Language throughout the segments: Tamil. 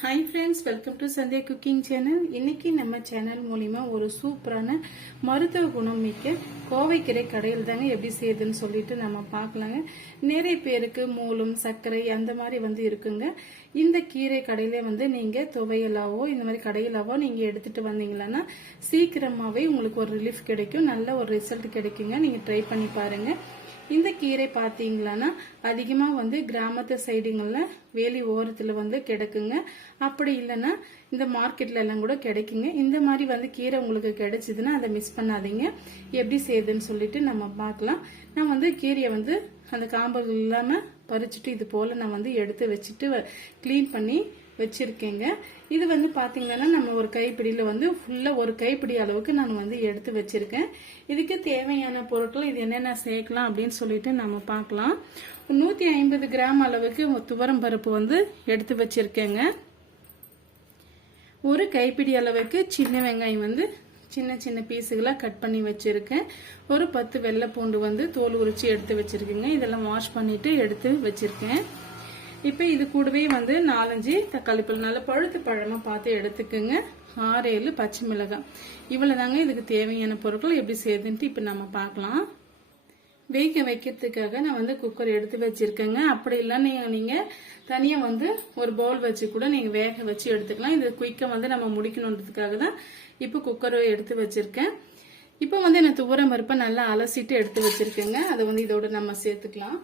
Hi friends welcome to Sandhya cooking channel இன்னைக்கு நம்ம சேனல் மூலிமா ஒரு சூப்பரான மருத்துவ குணம் மிக்க கோவைக்கரை கடையில் தாங்க எப்படி செய்யுதுன்னு சொல்லிட்டு நம்ம பார்க்கலாங்க. நிறைய பேருக்கு மூலம் சர்க்கரை அந்த மாதிரி வந்து இருக்குங்க. இந்த கீரை கடையில வந்து நீங்க துவையலாவோ இந்த மாதிரி கடையிலாவோ நீங்க எடுத்துட்டு வந்தீங்கன்னா சீக்கிரமாவே உங்களுக்கு ஒரு ரிலீஃப் கிடைக்கும். நல்ல ஒரு ரிசல்ட் கிடைக்குங்க. நீங்க ட்ரை பண்ணி பாருங்க. இந்த கீரை பார்த்தீங்களான்னா அதிகமாக வந்து கிராமத்து சைடுங்களில் வேலி ஓரத்தில் வந்து கிடைக்குங்க. அப்படி இல்லைன்னா இந்த மார்க்கெட்ல எல்லாம் கூட கிடைக்குங்க. இந்த மாதிரி வந்து கீரை உங்களுக்கு கிடைச்சிதுன்னா அதை மிஸ் பண்ணாதீங்க. எப்படி செய்யுதுன்னு சொல்லிட்டு நம்ம பார்க்கலாம். நான் வந்து கீரையை வந்து அந்த காம்புகள் இல்லாமல் பறிச்சுட்டு இது போல் நான் வந்து எடுத்து வச்சுட்டு க்ளீன் பண்ணி வச்சுருக்கேங்க. இது வந்து பார்த்திங்கன்னா நம்ம ஒரு கைப்பிடியில் வந்து ஃபுல்லாக ஒரு கைப்பிடி அளவுக்கு நான் வந்து எடுத்து வச்சுருக்கேன். இதுக்கு தேவையான பொருட்கள் இது என்னென்ன சேர்க்கலாம் அப்படின்னு சொல்லிட்டு நம்ம பார்க்கலாம் நூற்றி ஐம்பது கிராம் அளவுக்கு துவரம் பருப்பு வந்து எடுத்து வச்சுருக்கேங்க. ஒரு கைப்பிடி அளவுக்கு சின்ன வெங்காயம் வந்து சின்ன சின்ன பீஸுகளாக கட் பண்ணி வச்சுருக்கேன். ஒரு பத்து வெள்ளை பூண்டு வந்து தோல் உரிச்சு எடுத்து வச்சுருக்கேங்க. இதெல்லாம் வாஷ் பண்ணிவிட்டு எடுத்து வச்சுருக்கேன். இப்போ இது கூடவே வந்து நாலஞ்சு தக்காளி பழம் நல்ல பழுத்து பழமாக பார்த்து எடுத்துக்கோங்க. ஆறு ஏழு பச்சை மிளகாய். இவ்வளோ தாங்க இதுக்கு தேவையான பொருட்கள். எப்படி செய்யுதுன்ட்டு இப்போ நம்ம பார்க்கலாம். வேக வைக்கிறதுக்காக நான் வந்து குக்கர் எடுத்து வச்சுருக்கேங்க. அப்படி இல்லை நீங்கள் நீங்கள் தனியாக வந்து ஒரு பவுல் வச்சு கூட நீங்கள் வேக வச்சு எடுத்துக்கலாம். இது குயிக்காக வந்து நம்ம முடிக்கணுன்றதுக்காக தான் இப்போ குக்கரை எடுத்து வச்சுருக்கேன். இப்போ வந்து நான் துவரம் பருப்பை நல்லா அலசிட்டு எடுத்து வச்சுருக்கேங்க. அதை வந்து இதோட நம்ம சேர்த்துக்கலாம்.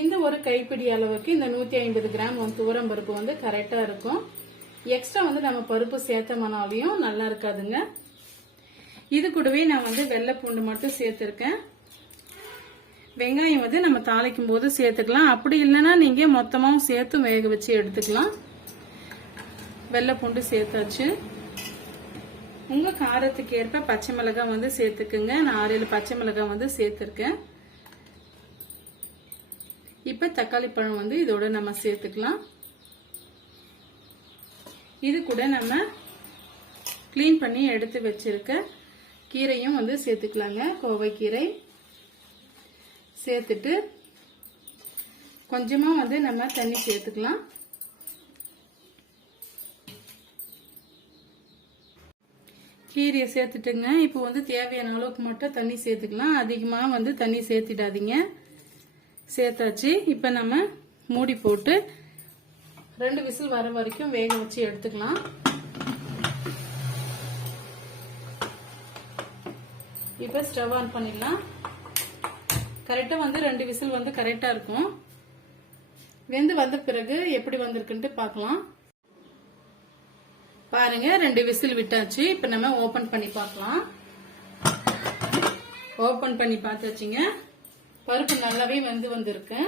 இந்த ஒரு கைப்பிடி அளவுக்கு இந்த நூற்றி ஐம்பது கிராம் வந்து துவரம் பருப்பு வந்து கரெக்டாக இருக்கும். எக்ஸ்ட்ரா வந்து நம்ம பருப்பு சேர்த்தோம்னாலையும் நல்லா இருக்காதுங்க. இது கூடவே நான் வந்து வெள்ளை பூண்டு மட்டும் சேர்த்துருக்கேன். வெங்காயம் வந்து நம்ம தாளிக்கும் போது சேர்த்துக்கலாம். அப்படி இல்லைன்னா நீங்கள் மொத்தமாகவும் சேர்த்து வேக வச்சு எடுத்துக்கலாம். வெள்ளை பூண்டு சேர்த்தாச்சு. உங்கள் காரத்துக்கு ஏற்ப பச்சை மிளகாய் வந்து சேர்த்துக்குங்க. நான் ஆறு ஏழு பச்சை மிளகாய் வந்து சேர்த்துருக்கேன். இப்போ தக்காளி பழம் வந்து இதோட நம்ம சேர்த்துக்கலாம். இது கூட நம்ம க்ளீன் பண்ணி எடுத்து வச்சிருக்க கீரையும் வந்து சேர்த்துக்கலாங்க. கோவைக்கீரை சேர்த்துட்டு கொஞ்சமாக வந்து நம்ம தண்ணி சேர்த்துக்கலாம். கீரையை சேர்த்துட்டுங்க. இப்போ வந்து தேவையான அளவுக்கு மட்டும் தண்ணி சேர்த்துக்கலாம். அதிகமாக வந்து தண்ணி சேர்த்திடாதீங்க. சேர்த்தாச்சு. இப்போ நம்ம மூடி போட்டு ரெண்டு விசில் வர வரைக்கும் வேக வச்சு எடுத்துக்கலாம். இப்போ ஸ்டவ் ஆன் பண்ணிடலாம். கரெக்டாக வந்து ரெண்டு விசில் வந்து கரெக்டாக இருக்கும். வெந்து வந்த பிறகு எப்படி வந்திருக்குன்ட்டு பார்க்கலாம். பாருங்க ரெண்டு விசில் விட்டாச்சு. இப்போ நம்ம ஓபன் பண்ணி பார்க்கலாம். ஓபன் பண்ணி பார்த்தாச்சுங்க. பருப்பு நல்லாவே வெந்து வந்திருக்கு.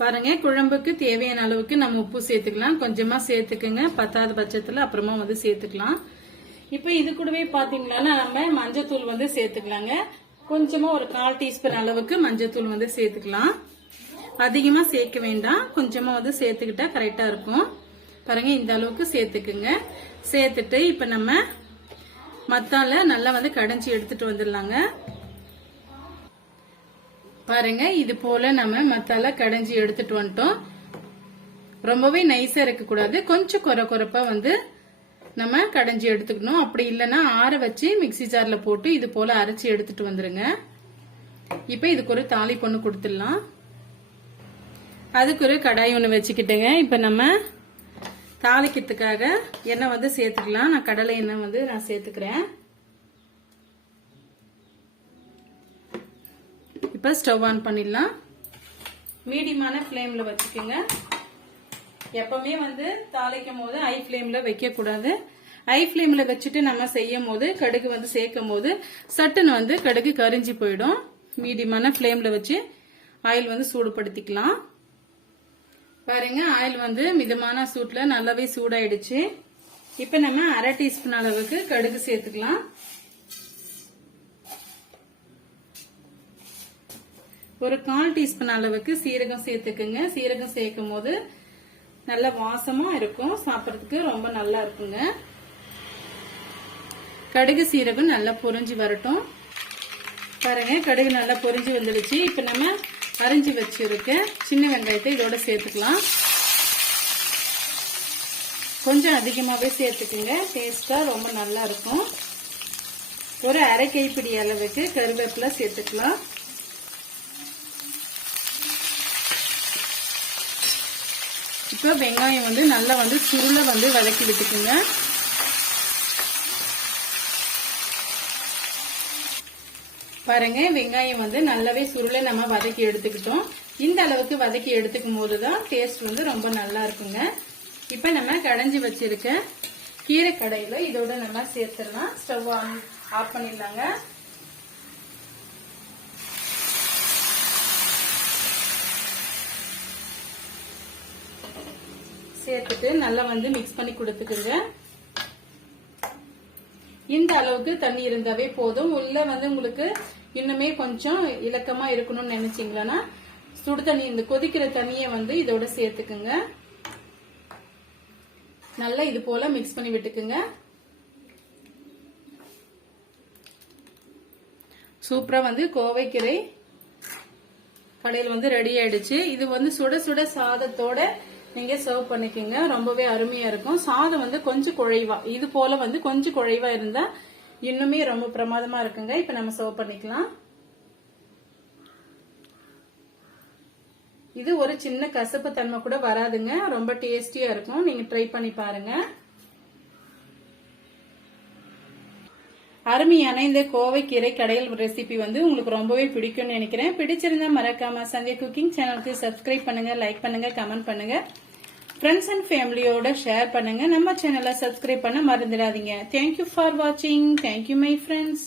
பாருங்க குழம்புக்கு தேவையான அளவுக்கு நம்ம உப்பு சேர்த்துக்கலாம். கொஞ்சமா சேர்த்துக்குங்க. பத்தாவது பட்சத்துல அப்புறமா வந்து சேர்த்துக்கலாம். இப்போ இது கூடவே பாத்தீங்கன்னா நம்ம மஞ்சத்தூள் வந்து சேர்த்துக்கலாங்க. கொஞ்சமா ஒரு கால் டீஸ்பூன் அளவுக்கு மஞ்சத்தூள் வந்து சேர்த்துக்கலாம். அதிகமா சேர்க்க வேண்டாம். கொஞ்சமா வந்து சேர்த்துக்கிட்டா கரெக்டா இருக்கும். பாருங்க இந்த அளவுக்கு சேர்த்துக்குங்க. சேர்த்துட்டு இப்ப நம்ம மத்தால நல்லா வந்து கடைஞ்சி எடுத்துட்டு வந்துடலாங்க. பாருங்க இது போல நம்ம மத்தால கடைஞ்சி எடுத்துட்டு வந்துட்டோம். ரொம்பவே நைஸா இருக்க கூடாது கொஞ்சம் குறை குறைப்பா வந்து நம்ம கடைஞ்சி எடுத்துக்கணும். அப்படி இல்லைன்னா ஆற வச்சு மிக்சி ஜார்ல போட்டு இது போல அரைச்சி எடுத்துட்டு வந்துருங்க. இப்ப இதுக்கு ஒரு தாலி பொண்ணு கொடுத்துடலாம். அதுக்கு ஒரு கடாய் ஒன்று வச்சுக்கிட்டுங்க. இப்ப நம்ம தாளிக்கிறதுக்காக எண்ணெய் வந்து சேர்த்துக்கலாம். நான் கடலை எண்ணெய் வந்து நான் சேர்த்துக்கிறேன். இப்போ ஸ்டவ் ஆன் பண்ணிடலாம். மீடியமான ஃப்ளேமில் வச்சுக்கோங்க. எப்பவுமே வந்து தாளிக்கும் போது ஹை ஃப்ளேமில் வைக்கக்கூடாது ஹை ஃப்ளேமில் வச்சுட்டு நம்ம செய்யும் போது கடுகு வந்து சேர்க்கும் போது சட்டுன்னு வந்து கடுகு கரிஞ்சி போயிடும். மீடியமான ஃப்ளேமில் வச்சு ஆயில் வந்து சூடுபடுத்திக்கலாம். பாருங்க ஆயில் வந்து மிதமான சூட்டில் நல்லாவே சூடாயிடுச்சு. இப்போ நம்ம அரை டீஸ்பூன் அளவுக்கு கடுகு சேர்த்துக்கலாம். ஒரு கால் டீஸ்பூன் அளவுக்கு சீரகம் சேர்த்துக்குங்க. சீரகம் சேர்க்கும் போது நல்ல வாசமா இருக்கும். சாப்பிட்றதுக்கு ரொம்ப நல்லா இருக்குங்க. கடுகு சீரகம் நல்லா பொரிஞ்சு வரட்டும். பாருங்க கடுகு நல்லா பொரிஞ்சு வந்துடுச்சு. இப்போ நம்ம அரிஞ்சு வச்சிருக்க சின்ன வெங்காயத்தை இதோட சேர்த்துக்கலாம். கொஞ்சம் அதிகமாகவே சேர்த்துக்குங்க. டேஸ்ட்டாக ரொம்ப நல்லா இருக்கும். ஒரு அரை கைப்பிடி அளவுக்கு கருவேப்பிலை சேர்த்துக்கலாம். இப்போ வெங்காயம் வந்து நல்லா வந்து சுருளை வந்து வதக்கி விட்டுக்குங்க. பாருங்க வெங்காயம் வந்து நல்லாவே சுருளை நம்ம வதக்கி எடுத்துக்கிட்டோம். இந்த அளவுக்கு வதக்கி எடுத்துக்கும் போது தான் டேஸ்ட் வந்து ரொம்ப நல்லா இருக்குங்க. இப்போ நம்ம கடைஞ்சி வச்சிருக்க கீரை கடையில் இதோட நம்ம சேர்த்துடலாம். ஸ்டவ் ஆன் ஆஃப் பண்ணிடலாங்க. சேர்த்துட்டு நல்லா வந்து மிக்ஸ் பண்ணி கொடுத்துக்குங்க. இந்த அளவுக்கு தண்ணி இருந்தாவே போதும். உள்ள வந்து உங்களுக்கு இன்னுமே கொஞ்சம் இலக்கமா இருக்கணும்னு நினைச்சீங்களன்னா சுடு தண்ணி இந்த கொதிக்கிற தண்ணியை வந்து இதோட சேர்த்துக்குங்க. நல்லா இது போல மிக்ஸ் பண்ணி விட்டுக்குங்க. சூப்பரா வந்து கோவைக்கீரை கடையில் வந்து ரெடி ஆயிடுச்சு. இது வந்து சுட சுட சாதத்தோட நீங்க சர்வ் பண்ணிக்கோங்க. ரொம்பவே அருமையா இருக்கும். சாதம் வந்து கொஞ்சம் குழைவா இது போல வந்து கொஞ்சம் குழைவா இருந்தா இன்னுமே ரொம்ப பிரமாதமா இருக்குங்க. இப்ப நம்ம சர்வ் பண்ணிக்கலாம். இது ஒரு சின்ன கசப்பு தன்மை கூட வராதுங்க. ரொம்ப டேஸ்டியா இருக்கும். நீங்க ட்ரை பண்ணி பாருங்க. அருமையான இந்த கீரை கடையில் ரெசிபி வந்து உங்களுக்கு ரொம்பவே பிடிக்கும்னு நினைக்கிறேன். பிடிச்சிருந்தா மறக்காம சந்தியா குக்கிங் சேனலுக்கு சப்ஸ்கிரைப் பண்ணுங்க லைக் பண்ணுங்க கமெண்ட் பண்ணுங்க. ஃப்ரெண்ட்ஸ் அண்ட் ஃபேமிலியோட ஷேர் பண்ணுங்க. நம்ம சேனலை சப்ஸ்கிரைப் பண்ண மறந்துடாதீங்க. தேங்க்யூ ஃபார் வாட்சிங் தேங்க்யூ மை ஃப்ரெண்ட்ஸ்